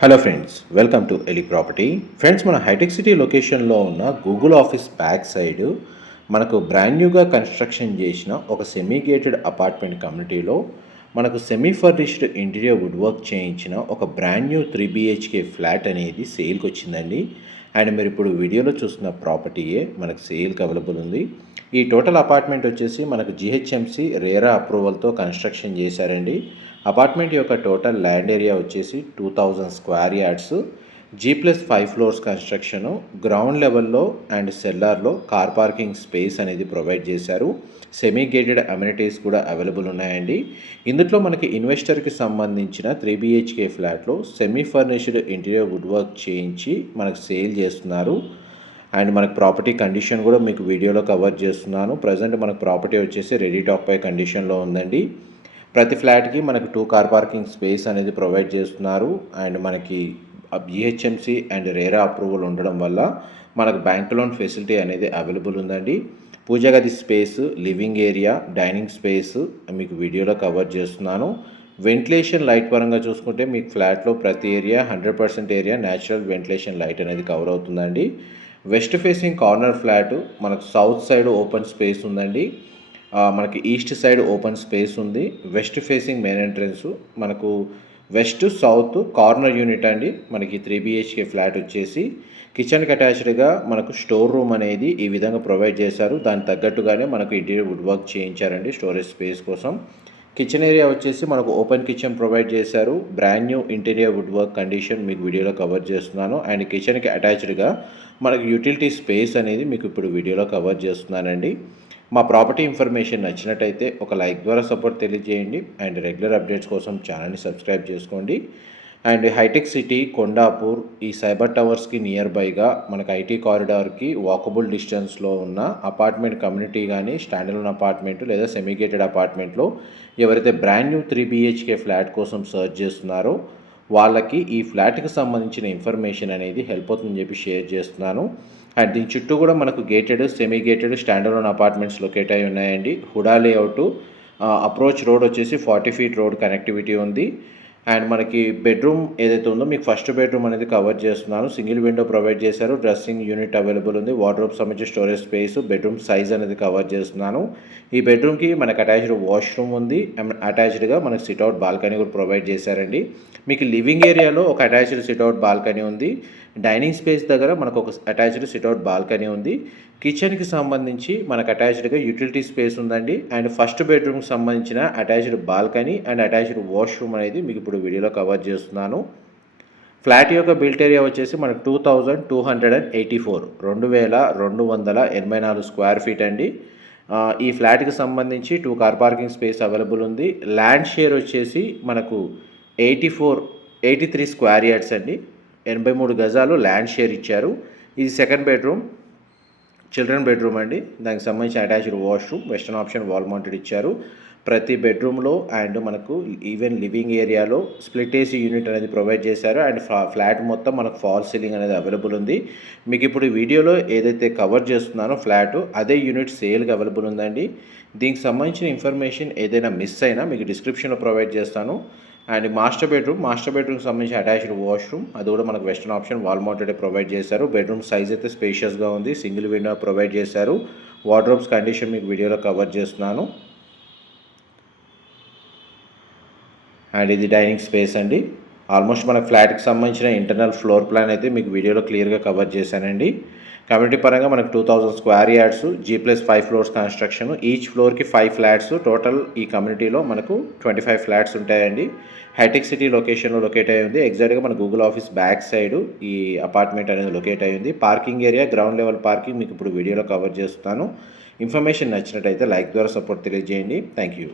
Hello friends welcome to ఎలి property friends మన hitech City లొకేషన్లో ఉన్న గూగుల్ ఆఫీస్ బ్యాక్ సైడ్ మనకు బ్రాండ్ న్యూగా కన్స్ట్రక్షన్ చేసిన ఒక సెమీ గేటెడ్ అపార్ట్మెంట్ కమ్యూనిటీలో మనకు semi furnished interior wood work చేయించిన ఒక brand new three BHK flat అనేది సేల్కి వచ్చిందండి. అండ్ మీరు ఇప్పుడు వీడియోలో చూస్తున్న ప్రాపర్టీయే మనకు సేల్కి అవైలబుల్ ఉంది. ఈ టోటల్ అపార్ట్మెంట్ వచ్చేసి మనకు జిహెచ్ఎంసి రేరా అప్రూవల్తో కన్స్ట్రక్షన్ చేశారండి. అపార్ట్మెంట్ యొక్క టోటల్ ల్యాండ్ ఏరియా వచ్చేసి two thousand square yards G plus five floors construction ground లెవెల్లో అండ్ సెల్లార్లో కార్ పార్కింగ్ స్పేస్ అనేది ప్రొవైడ్ చేశారు. సెమీ గేటెడ్ అమ్యూనిటీస్ కూడా అవైలబుల్ ఉన్నాయండి. ఇందులో మనకి ఇన్వెస్టర్కి సంబంధించిన త్రీ బిహెచ్కే ఫ్లాట్లో semi furnished interior wood work చేయించి మనకు సేల్ చేస్తున్నారు. అండ్ మనకు ప్రాపర్టీ కండిషన్ కూడా మీకు వీడియోలో కవర్ చేస్తున్నాను. ప్రజెంట్ మనకు ప్రాపర్టీ వచ్చేసి రెడీ టాక్ పై కండిషన్లో ఉందండి. ప్రతి ఫ్లాట్కి మనకు టూ కార్ పార్కింగ్ స్పేస్ అనేది ప్రొవైడ్ చేస్తున్నారు. అండ్ మనకి జిహెచ్ఎంసి అండ్ రేరా అప్రూవల్ ఉండడం వల్ల మనకు బ్యాంక్ లోన్ ఫెసిలిటీ అనేది అవైలబుల్ ఉందండి. పూజా గది space living area dining space మీకు వీడియోలో కవర్ చేస్తున్నాను. వెంటిలేషన్ లైట్ పరంగా చూసుకుంటే మీకు ఫ్లాట్లో ప్రతి area hundred percent area natural ventilation light అనేది కవర్ అవుతుందండి. వెస్ట్ ఫేసింగ్ కార్నర్ ఫ్లాట్ మనకు సౌత్ సైడ్ ఓపెన్ స్పేస్ ఉందండి. మనకి ఈస్ట్ సైడ్ ఓపెన్ స్పేస్ ఉంది. West facing main entrance. మనకు వెస్ట్ సౌత్ కార్నర్ యూనిట్ అండి. మనకి త్రీ బిహెచ్కే ఫ్లాట్ వచ్చేసి. కిచెన్కి అటాచ్డ్గా మనకు స్టోర్ రూమ్ అనేది ఈ విధంగా ప్రొవైడ్ చేశారు. దానికి తగ్గట్టుగానే మనకు ఇంటీరియర్ వుడ్ వర్క్ చేయించారండి స్టోరేజ్ స్పేస్ కోసం. కిచెన్ ఏరియా వచ్చేసి మనకు ఓపెన్ కిచెన్ ప్రొవైడ్ చేశారు. Brand new interior wood work condition మీకు వీడియోలో కవర్ చేస్తున్నాను. అండ్ కిచెన్కి అటాచ్డ్గా మనకు యూటిలిటీ స్పేస్ అనేది మీకు ఇప్పుడు వీడియోలో కవర్ చేస్తున్నానండి. మా ప్రాపర్టీ ఇన్ఫర్మేషన్ నచ్చినట్టయితే ఒక లైక్ ద్వారా సపోర్ట్ తెలియజేయండి. అండ్ రెగ్యులర్ అప్డేట్స్ కోసం ఛానల్ని సబ్స్క్రైబ్ చేసుకోండి. అండ్ హైటెక్ సిటీ కొండాపూర్ ఈ సైబర్ టవర్స్కి నియర్ బైగా మనకు ఐటీ కారిడార్కి వాకబుల్ డిస్టెన్స్లో ఉన్న అపార్ట్మెంట్ కమ్యూనిటీ కానీ స్టాండర్లోన్ అపార్ట్మెంట్ లేదా సెమీగేటెడ్ అపార్ట్మెంట్లో ఎవరైతే brand new three BHK flat కోసం సర్చ్ చేస్తున్నారో వాళ్ళకి ఈ ఫ్లాట్కి సంబంధించిన ఇన్ఫర్మేషన్ అనేది హెల్ప్ అవుతుందని చెప్పి షేర్ చేస్తున్నాను. అండ్ దీని చుట్టూ కూడా మనకు gated semi gated standard apartments locate అయి ఉన్నాయండి. హుడా లేఅవుట్ అప్రోచ్ రోడ్ వచ్చేసి ఫార్టీ ఫీట్ రోడ్ కనెక్టివిటీ ఉంది. అండ్ మనకి బెడ్రూమ్ ఏదైతే ఉందో మీకు ఫస్ట్ బెడ్రూమ్ అనేది కవర్ చేస్తున్నాను. సింగిల్ విండో ప్రొవైడ్ చేశారు. డ్రెస్సింగ్ యూనిట్ అవైలబుల్ ఉంది. వార్డ్రోబ్ సంబంధించి స్టోరేజ్ స్పేస్ బెడ్రూమ్ సైజ్ అనేది కవర్ చేస్తున్నాను. ఈ బెడ్రూమ్కి మనకు అటాచ్డ్ వాష్రూమ్ ఉంది. అటాచ్డ్గా మనకు సిట్అవుట్ బాల్కనీ కూడా ప్రొవైడ్ చేశారండి. మీకు లివింగ్ ఏరియాలో ఒక అటాచ్డ్ సిట్అవుట్ బాల్కనీ ఉంది. డైనింగ్ స్పేస్ దగ్గర మనకు ఒక అటాచ్డ్ సిట్అవుట్ బాల్కనీ ఉంది. కిచెన్కి సంబంధించి మనకు అటాచ్డ్గా యూటిలిటీ స్పేస్ ఉందండి. అండ్ ఫస్ట్ బెడ్రూమ్కి సంబంధించిన attached balcony and attached washroom అనేది మీకు ఇప్పుడు వీడియోలో కవర్ చేస్తున్నాను. ఫ్లాట్ యొక్క బిల్ట్ ఏరియా వచ్చేసి మనకు two thousand two hundred and eighty four. రెండు వేల రెండు వందల ఎనభై నాలుగు స్క్వేర్ ఫీట్ అండి. ఈ ఫ్లాట్కి సంబంధించి two car parking space available ఉంది. ల్యాండ్ షేర్ వచ్చేసి మనకు eighty four eighty three square yards అండి. ఎనభై మూడు గజాలు ల్యాండ్ షేర్ ఇచ్చారు. ఇది సెకండ్ బెడ్రూమ్. చిల్డ్రన్ బెడ్రూమ్ అండి. దానికి సంబంధించిన attached washroom western option wall mounted ఇచ్చారు. ప్రతి బెడ్రూమ్లో అండ్ మనకు ఈవెన్ లివింగ్ ఏరియాలో స్ప్లిట్ ఏసీ యూనిట్ అనేది ప్రొవైడ్ చేశారు. అండ్ ఫ్లాట్ మొత్తం మనకు ఫాల్ సీలింగ్ అనేది అవైలబుల్ ఉంది. మీకు ఇప్పుడు వీడియోలో ఏదైతే కవర్ చేస్తున్నానో ఫ్లాట్ అదే యూనిట్ సేల్గా అవైలబుల్ ఉందండి. దీనికి సంబంధించిన ఇన్ఫర్మేషన్ ఏదైనా మిస్ అయినా మీకు డిస్క్రిప్షన్లో ప్రొవైడ్ చేస్తాను. అండ్ మాస్టర్ బెడ్రూమ్ మాస్టర్ బెడ్రూమ్కి సంబంధించి అటాచ్డ్ వాష్రూమ్. అది కూడా మనకు western option. Wall mounted provide చేశారు. బెడ్రూమ్ సైజ్ అయితే స్పేషియస్గా ఉంది. సింగిల్ విండో ప్రొవైడ్ చేశారు. వార్డ్రోబ్స్ కండిషన్ మీకు వీడియోలో కవర్ చేస్తున్నాను. అండ్ ఇది డైనింగ్ స్పేస్ అండి. ఆల్మోస్ట్ మన ఫ్లాట్కి సంబంధించిన ఇంటర్నల్ ఫ్లోర్ ప్లాన్ అయితే మీకు వీడియోలో క్లియర్గా కవర్ చేశానండి. కమ్యూనిటీ పరంగా మనకు two thousand square yards G plus five floors construction each ఫ్లోర్కి ఫైవ్ ఫ్లాట్స్ టోటల్ ఈ కమ్యూనిటీలో మనకు ట్వంటీ ఫైవ్ ఫ్లాట్స్ ఉంటాయండి. హైటెక్ సిటీ లొకేషన్లో లొకేట్ అయ్యి ఉంది. ఎగ్జాక్ట్గా మన గూగుల్ ఆఫీస్ బ్యాక్ సైడ్ ఈ అపార్ట్మెంట్ అనేది లొకేట్ అయ్యింది parking area ground level parking మీకు ఇప్పుడు వీడియోలో కవర్ చేస్తాను. ఇన్ఫర్మేషన్ నచ్చినట్టయితే లైక్ ద్వారా సపోర్ట్ తెలియజేయండి. Thank you